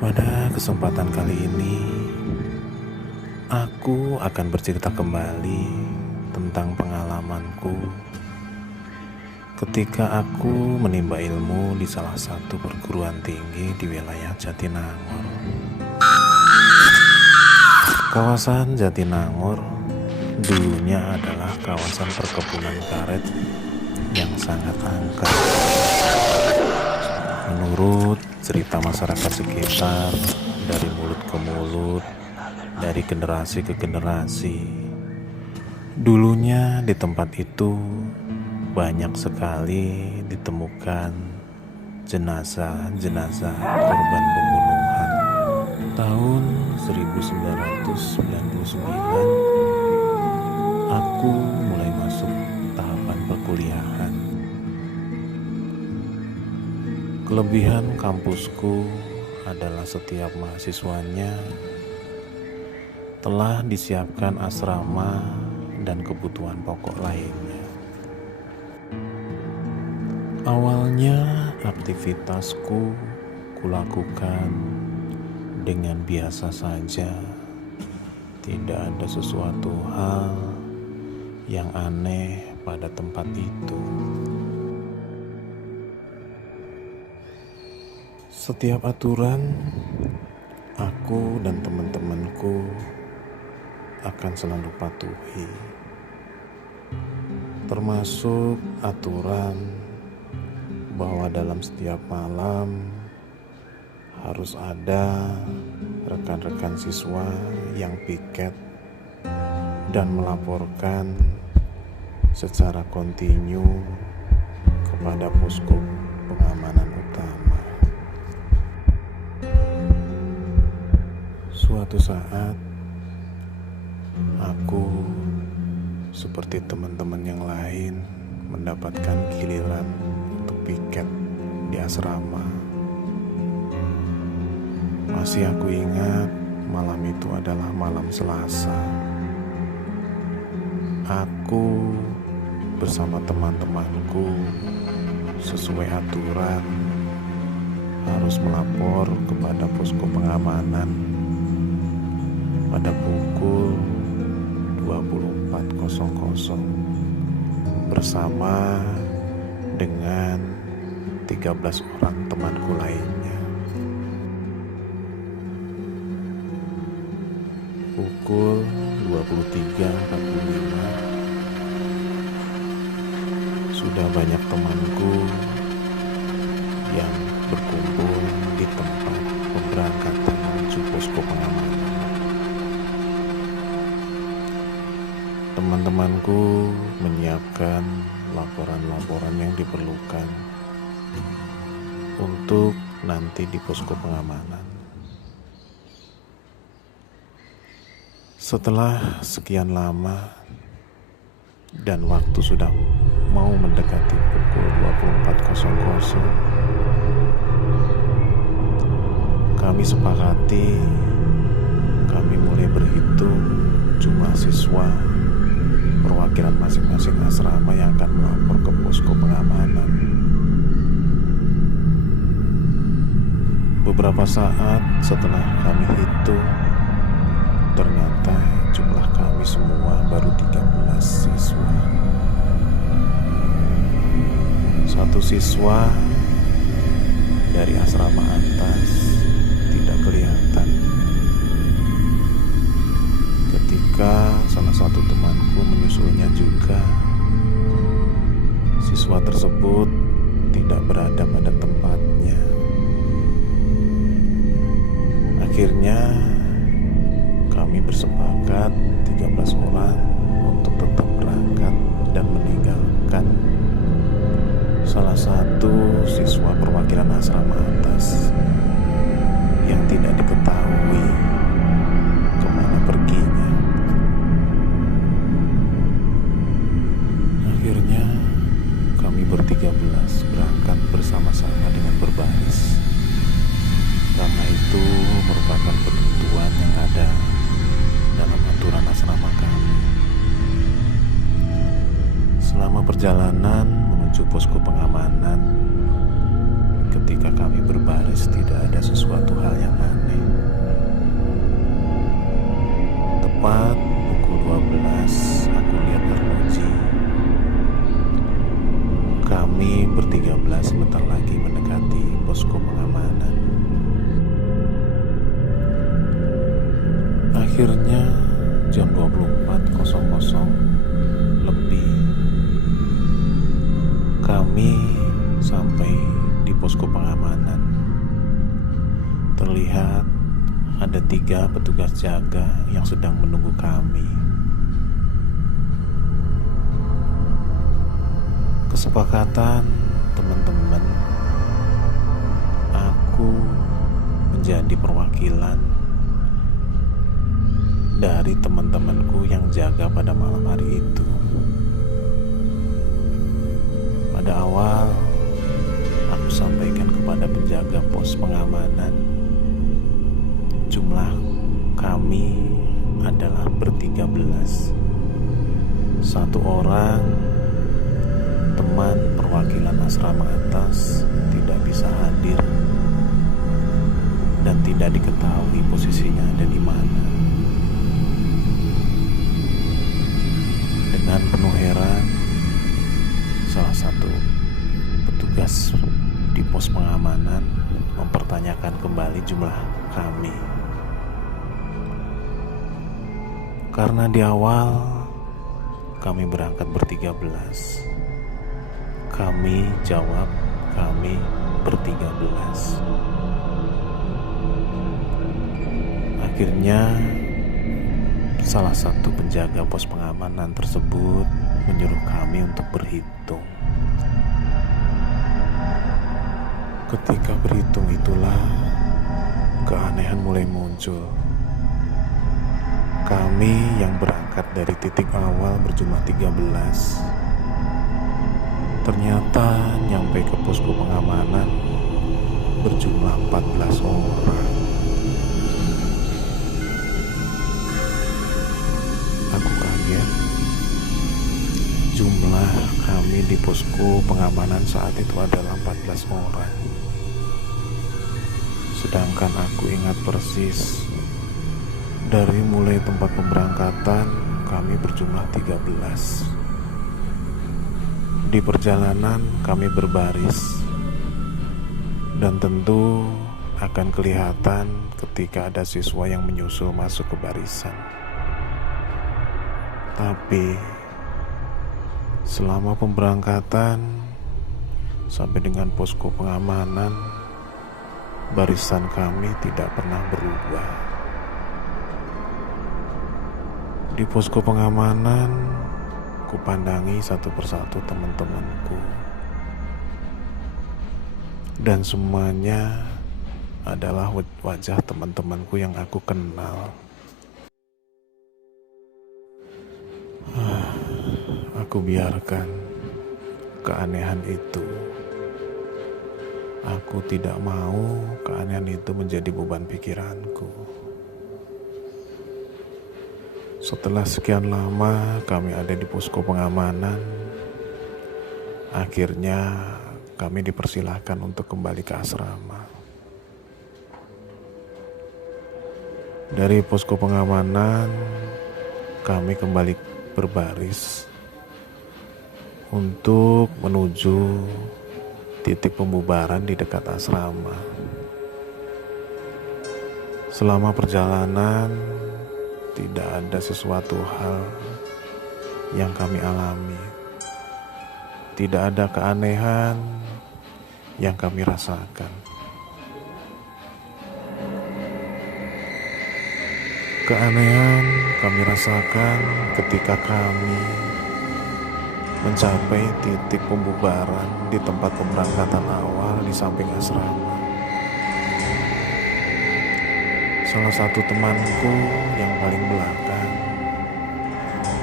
Pada kesempatan kali ini, aku akan bercerita kembali tentang pengalamanku ketika aku menimba ilmu di salah satu perguruan tinggi di wilayah Jatinangor. Kawasan Jatinangor dulunya adalah kawasan perkebunan karet yang sangat angker. Menurut cerita masyarakat sekitar, dari mulut ke mulut, dari generasi ke generasi, dulunya di tempat itu banyak sekali ditemukan jenazah-jenazah korban pembunuhan. Tahun 1999, aku mulai masuk tahapan perkuliahan. Kelebihan kampusku adalah setiap mahasiswanya telah disiapkan asrama dan kebutuhan pokok lainnya. Awalnya aktivitasku kulakukan dengan biasa saja, tidak ada sesuatu hal yang aneh pada tempat itu. Setiap aturan, aku dan teman-temanku akan selalu patuhi, termasuk aturan bahwa dalam setiap malam harus ada rekan-rekan siswa yang piket dan melaporkan secara kontinu kepada posko pengamanan utama. Suatu saat, aku seperti teman-teman yang lain mendapatkan giliran untuk piket di asrama. Masih aku ingat, malam itu adalah malam Selasa. Aku bersama teman-temanku sesuai aturan harus melapor kepada posko pengamanan pada pukul 24.00 bersama dengan 13 orang temanku lainnya. Pukul 23.45 sudah banyak temanku yang berkumpul di tempat pemberangkatan menuju posko pengamanan. Teman-temanku menyiapkan laporan-laporan yang diperlukan untuk nanti di posko pengamanan. Setelah sekian lama dan waktu sudah mau mendekati pukul 24.00, kami sepakati kami mulai berhitung jumlah siswa perwakilan masing-masing asrama yang akan melapor ke posko pengamanan. Beberapa saat setelah kami hitung, ternyata jumlah kami semua baru 13 siswa. Satu siswa dari asrama atas tidak kelihatan. Ketika salah satu temanku menyusulnya juga, siswa tersebut tidak berada pada tempatnya. Akhirnya kami bersepakat 13 orang untuk tetap berangkat dan meninggalkan salah satu siswa perwakilan asrama atas yang tidak diketahui kemana perginya. Akhirnya kami ber-13 berangkat bersama-sama dengan berbaris, karena itu merupakan ketentuan yang ada dalam aturan asrama kami. Selama perjalanan menuju posko pengamanan, ketika kami berbaris tidak ada sesuatu hal yang aneh. Tepat pukul 12 aku lihat arloji. Kami bertiga belas sebentar lagi mendekati posko pengamanan. Akhirnya jam 24.00 lebih kami sampai di posko pengamanan. Terlihat ada 3 petugas jaga yang sedang menunggu kami. Kesepakatan teman-teman, aku menjadi perwakilan dari teman-temanku yang jaga pada malam hari itu. Pada awal aku sampaikan kepada penjaga pos pengamanan, jumlah kami adalah ber-13. 1 orang teman perwakilan asrama atas tidak bisa hadir dan tidak diketahui posisinya ada di mana. Dengan penuh heran, salah satu petugas di pos pengamanan mempertanyakan kembali jumlah kami. Karena di awal kami berangkat ber-13, kami jawab kami ber-13. Akhirnya salah satu penjaga pos pengamanan tersebut menyuruh kami untuk berhitung. Ketika berhitung itulah keanehan mulai muncul. Kami yang berangkat dari titik awal berjumlah 13, ternyata nyampe ke posko pengamanan berjumlah 14 orang. Aku kaget. Jumlah kami di posko pengamanan saat itu adalah 14 orang. Sedangkan aku ingat persis, dari mulai tempat pemberangkatan kami berjumlah 13. Di perjalanan kami berbaris, dan tentu akan kelihatan ketika ada siswa yang menyusul masuk ke barisan. Tapi selama pemberangkatan sampai dengan posko pengamanan, barisan kami tidak pernah berubah. Di posko pengamanan, kupandangi satu persatu teman-temanku, dan semuanya adalah wajah teman-temanku yang aku kenal. Aku biarkan keanehan itu. Aku tidak mau keanehan itu menjadi beban pikiranku. Setelah sekian lama kami ada di posko pengamanan, akhirnya kami dipersilahkan untuk kembali ke asrama. Dari posko pengamanan, kami kembali berbaris untuk menuju titik pembubaran di dekat asrama. Selama perjalanan, tidak ada sesuatu hal yang kami alami. Tidak ada keanehan yang kami rasakan. Keanehan kami rasakan ketika kami mencapai titik pembubaran di tempat pemberangkatan awal di samping asrama. Salah satu temanku yang paling belakang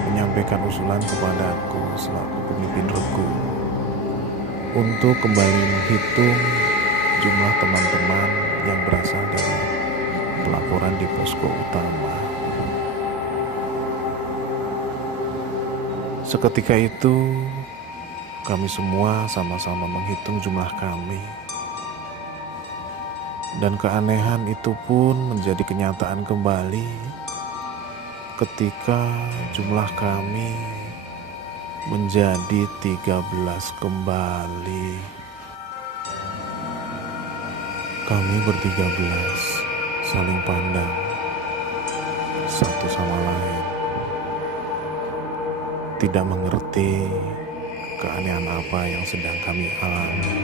menyampaikan usulan kepadaku selaku pemimpin regu untuk kembali menghitung jumlah teman-teman yang berasal dari pelaporan di posko utama. Seketika itu kami semua sama-sama menghitung jumlah kami Dan keanehan itu pun menjadi kenyataan kembali ketika jumlah kami menjadi 13 kembali. Kami ber-13 saling pandang satu sama lain, tidak mengerti keanehan apa yang sedang kami alami.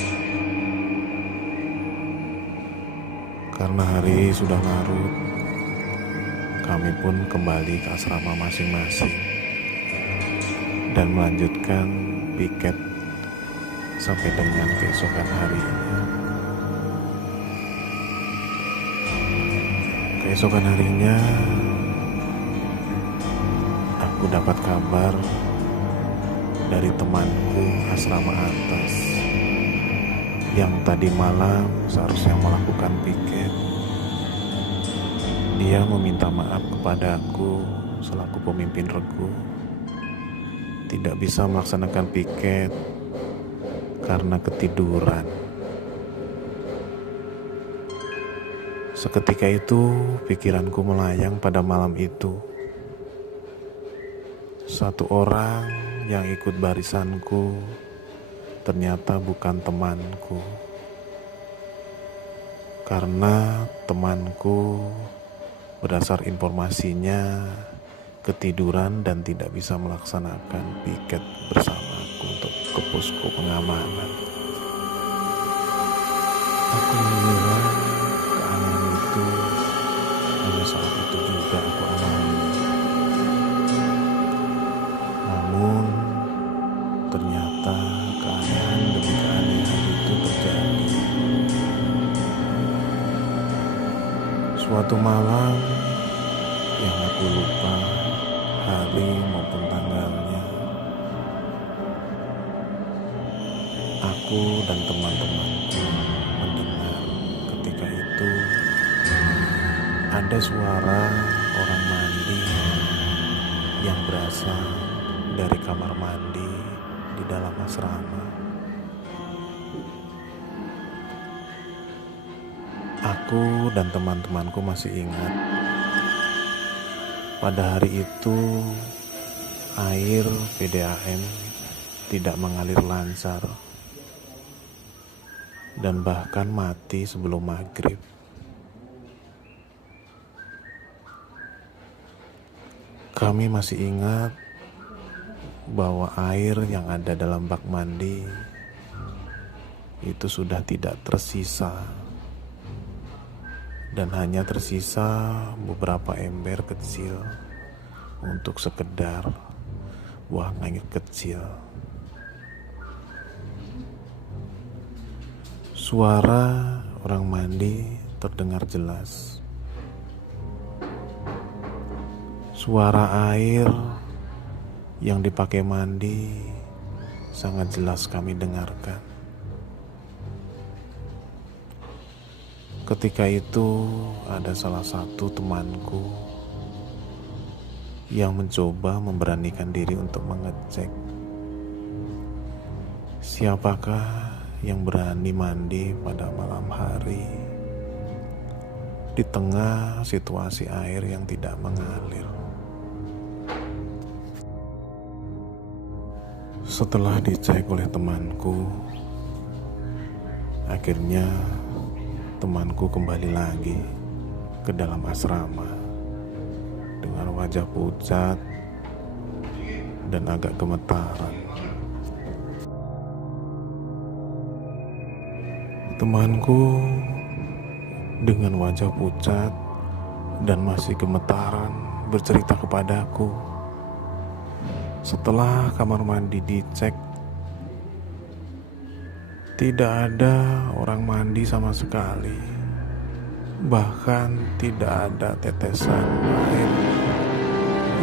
Karena hari sudah larut, kami pun kembali ke asrama masing-masing dan melanjutkan piket sampai dengan keesokan harinya. Keesokan harinya, aku dapat kabar dari temanku asrama atas yang tadi malam seharusnya melakukan piket. Dia meminta maaf kepada aku selaku pemimpin regu, tidak bisa melaksanakan piket karena ketiduran. Seketika itu pikiranku melayang pada malam itu. Satu orang yang ikut barisanku ternyata bukan temanku, karena temanku berdasar informasinya ketiduran dan tidak bisa melaksanakan piket bersamaku untuk ke posko pengamanan. Aku mengira keanehan itu hanya saat itu juga aku alami. Namun ternyata keanehan demi keanehan itu terjadi. Suatu malam yang aku lupa hari maupun tanggalnya, aku dan teman-temanku mendengar ketika itu ada suara orang mandi yang berasal dari kamar mandi di dalam asrama. Aku dan teman-temanku masih ingat pada hari itu air PDAM tidak mengalir lancar dan bahkan mati sebelum maghrib. Kami masih ingat bahwa air yang ada dalam bak mandi itu sudah tidak tersisa dan hanya tersisa beberapa ember kecil untuk sekedar buang air kecil. Suara orang mandi terdengar jelas. Suara air yang dipakai mandi sangat jelas kami dengarkan. Ketika itu ada salah satu temanku yang mencoba memberanikan diri untuk mengecek siapakah yang berani mandi pada malam hari di tengah situasi air yang tidak mengalir. Setelah dicek oleh temanku, akhirnya temanku kembali lagi ke dalam asrama dengan wajah pucat dan agak gemetaran. Temanku dengan wajah pucat dan masih gemetaran bercerita kepadaku, setelah kamar mandi dicek, tidak ada orang mandi sama sekali. Bahkan tidak ada tetesan air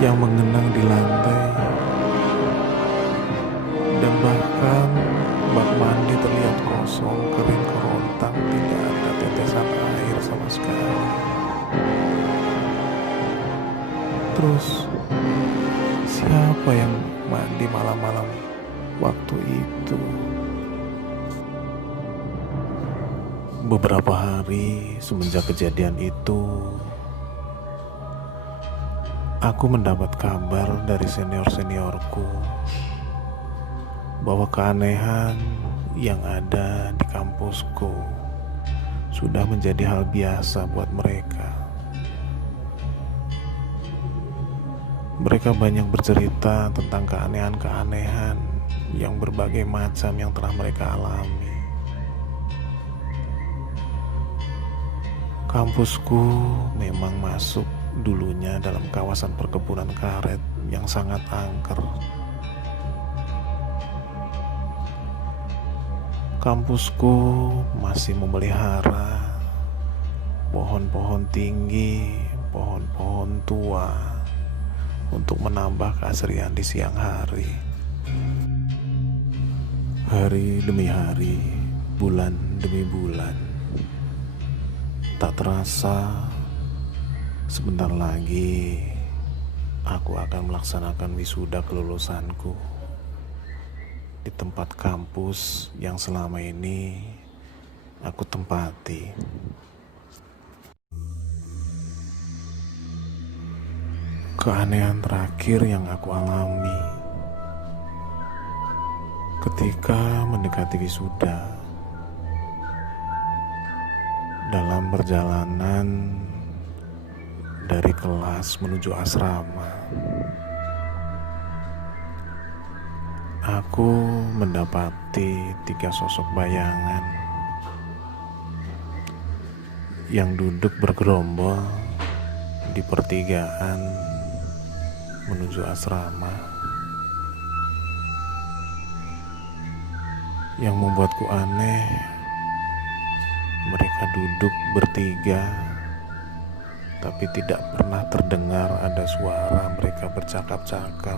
yang mengenang di lantai. Dan bahkan bak mandi terlihat kosong, kering kerontang, tidak ada tetesan air sama sekali. Terus siapa yang mandi malam-malam waktu itu? Beberapa hari semenjak kejadian itu, aku mendapat kabar dari senior-seniorku bahwa keanehan yang ada di kampusku sudah menjadi hal biasa buat mereka. Mereka banyak bercerita tentang keanehan-keanehan yang berbagai macam yang telah mereka alami. Kampusku memang masuk dulunya dalam kawasan perkebunan karet yang sangat angker. Kampusku masih memelihara pohon-pohon tinggi, pohon-pohon tua untuk menambah keasrian di siang hari. Hari demi hari, bulan demi bulan, tak terasa sebentar lagi aku akan melaksanakan wisuda kelulusanku di tempat kampus yang selama ini aku tempati. Keanehan terakhir yang aku alami ketika mendekati wisuda, dalam perjalanan dari kelas menuju asrama, aku mendapati 3 sosok bayangan yang duduk bergerombol di pertigaan menuju asrama. Yang membuatku aneh, mereka duduk bertiga, tapi tidak pernah terdengar ada suara mereka bercakap-cakap.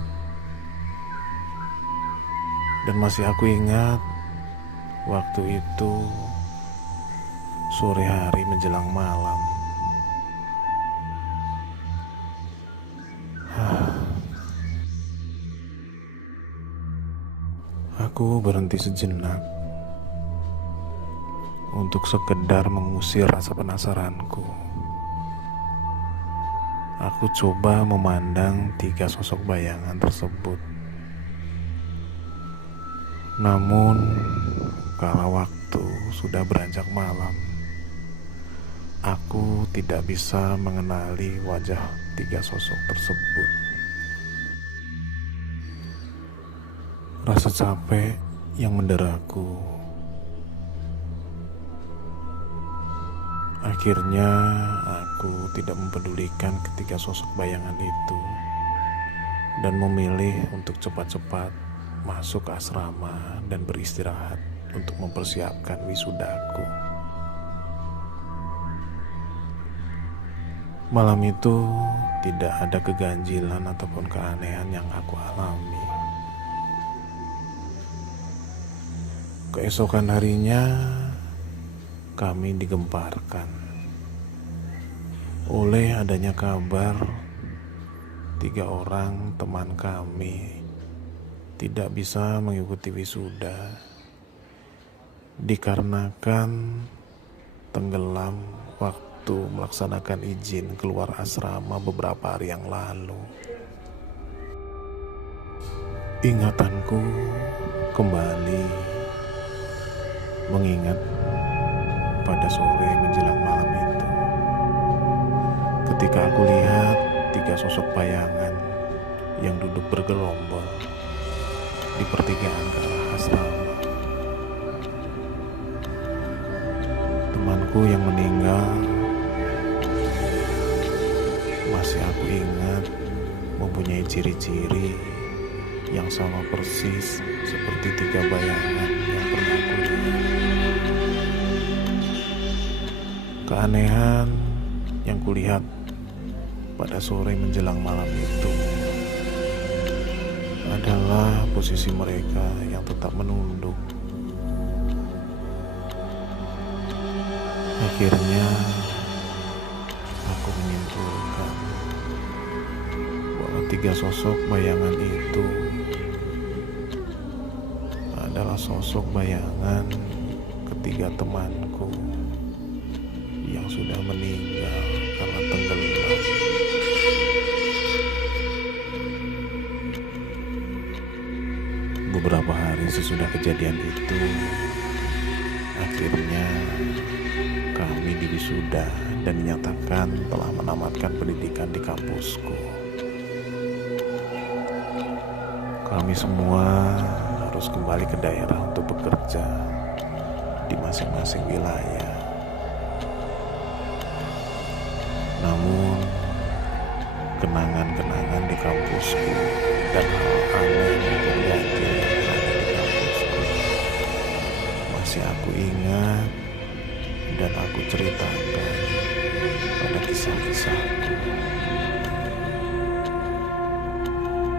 Dan masih aku ingat, waktu itu sore hari menjelang malam. Aku berhenti sejenak untuk sekedar mengusir rasa penasaranku. Aku coba memandang 3 sosok bayangan tersebut. Namun, kala waktu sudah beranjak malam, aku tidak bisa mengenali wajah 3 sosok tersebut. Rasa capek yang menderaku. Akhirnya aku tidak mempedulikan ketiga sosok bayangan itu dan memilih untuk cepat-cepat masuk ke asrama dan beristirahat untuk mempersiapkan wisudaku. Malam itu tidak ada keganjilan ataupun keanehan yang aku alami. Keesokan harinya kami digemparkan oleh adanya kabar 3 orang teman kami tidak bisa mengikuti wisuda dikarenakan tenggelam waktu melaksanakan izin keluar asrama beberapa hari yang lalu. Ingatanku kembali mengingat pada sore menjelang malam itu, ketika aku lihat 3 sosok bayangan yang duduk bergerombol di pertigaan ke arah asrama. Temanku yang meninggal masih aku ingat mempunyai ciri-ciri yang sama persis seperti 3 bayangan yang pernah aku lihat. Keanehan yang kulihat pada sore menjelang malam itu adalah posisi mereka yang tetap menunduk. Akhirnya aku menyimpulkan bahwa 3 sosok bayangan itu adalah sosok bayangan ketiga temanku sudah meninggal karena tenggelam. Beberapa hari sesudah kejadian itu, akhirnya kami diwisuda dan dinyatakan telah menamatkan pendidikan di kampusku. Kami semua harus kembali ke daerah untuk bekerja di masing-masing wilayah. Namun, kenangan-kenangan di kampusku dan hal aneh yang terjadi yang ada di kampusku masih aku ingat dan aku ceritakan pada kisah-kisah